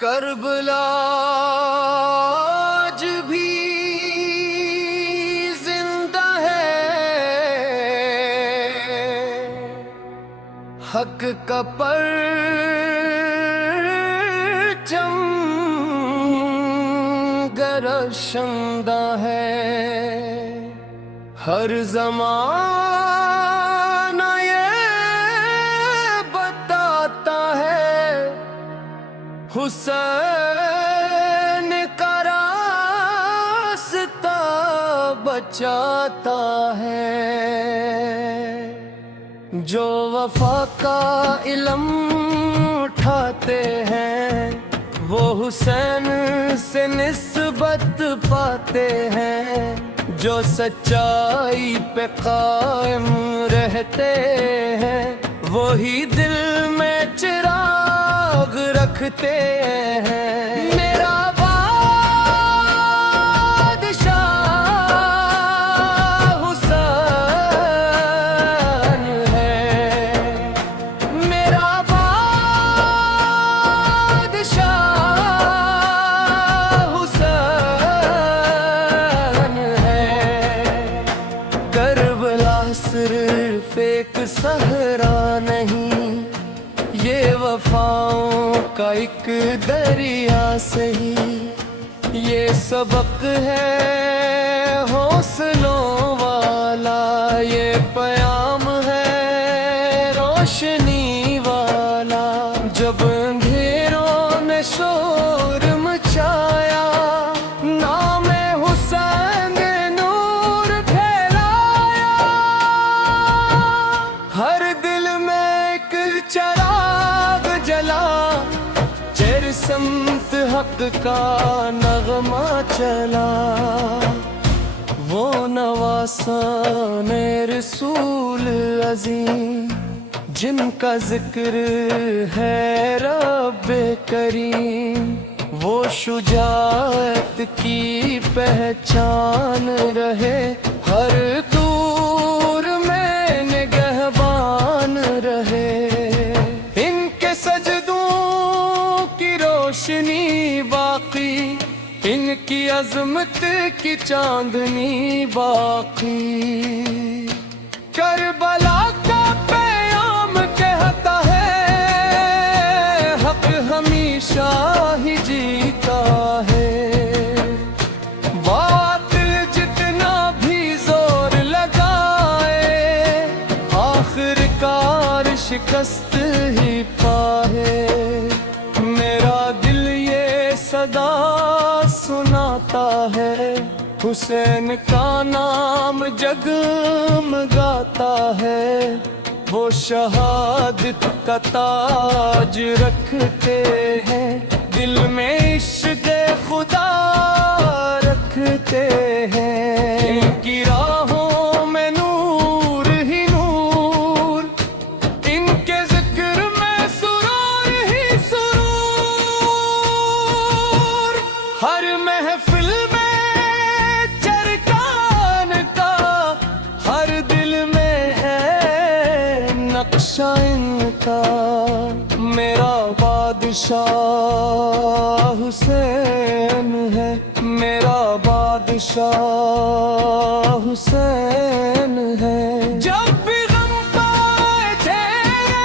کربلا آج بھی زندہ ہے، حق کا پرچم گرشندہ ہے۔ ہر زمانہ یہ بتاتا ہے حسین کا راستہ بچاتا ہے۔ جو وفا کا علم اٹھاتے ہیں وہ حسین سے نسبت پاتے ہیں۔ جو سچائی پہ قائم رہتے ہیں وہی دل میں چراغ رکھتے ہیں۔ میرا بادشاہ حسین ہے، میرا بادشاہ حسین ہے۔ کربلا صرف ایک صحرا نہیں، یہ وفاؤں کا ایک دریا سہی، یہ سبق ہے حوصلوں والا، یہ پیام ہے روشنی والا۔ جب اندھیروں نے شور مچایا، نام حسین نے نور پھیلایا۔ ہر دل میں ایک چراغ جلا، چر سمت حق کا نغمہ چلا۔ وہ نواسان رسول عظیم جن کا ذکر ہے رب کریم، وہ شجاعت کی پہچان رہے، ہر دور میں نگہبان رہے۔ ان کے سجدوں کی روشنی باقی، ان کی عظمت کی چاندنی باقی۔ کربلا کا پیام کہتا ہے حق ہمیشہ ہی جیتا ہے۔ باطل جتنا بھی زور لگائے آخر کار شکست ہی پائے۔ میرا دل یہ صدا سناتا ہے، حسین کا نام جگمگاتا ہے۔ وہ شہادت کا تاج رکھتے ہیں، دل میں عشق خدا رکھتے ہیں۔ ان کی راہوں میں نور ہی نور، ان کے ذکر میں سرور ہی سرور۔ ہر محفل میں چرکان کا، ہر دل میں ہے نقشہ ان کا۔ میرا بادشاہ حسین ہے، میرا بادشاہ حسین ہے۔ جب بھی غم پائے تیرے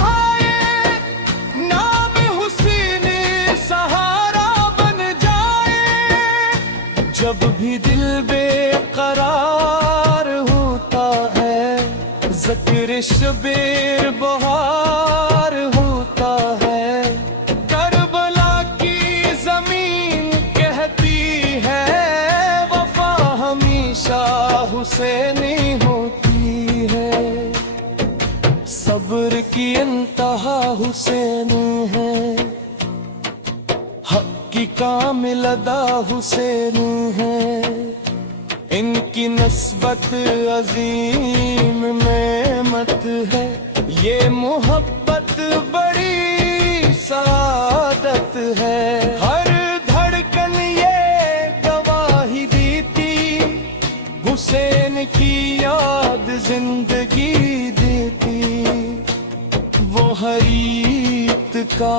آئے، نام حسین سہارا بن جائے۔ جب بھی دل بے قرار ہوتا ہے، ذکر شبیر بہار ہوتا ہے۔ کربلا کی زمین کہتی ہے وفا ہمیشہ حسینی ہوتی ہے۔ صبر کی انتہا حسین ہے، حق کی کامل ادا حسین ہے۔ ان کی نسبت عظیم نعمت ہے، یہ محبت بڑی سعادت ہے۔ ہر دھڑکن یہ گواہی دیتی، حسین کی یاد زندگی دیتی۔ وہ حریت کا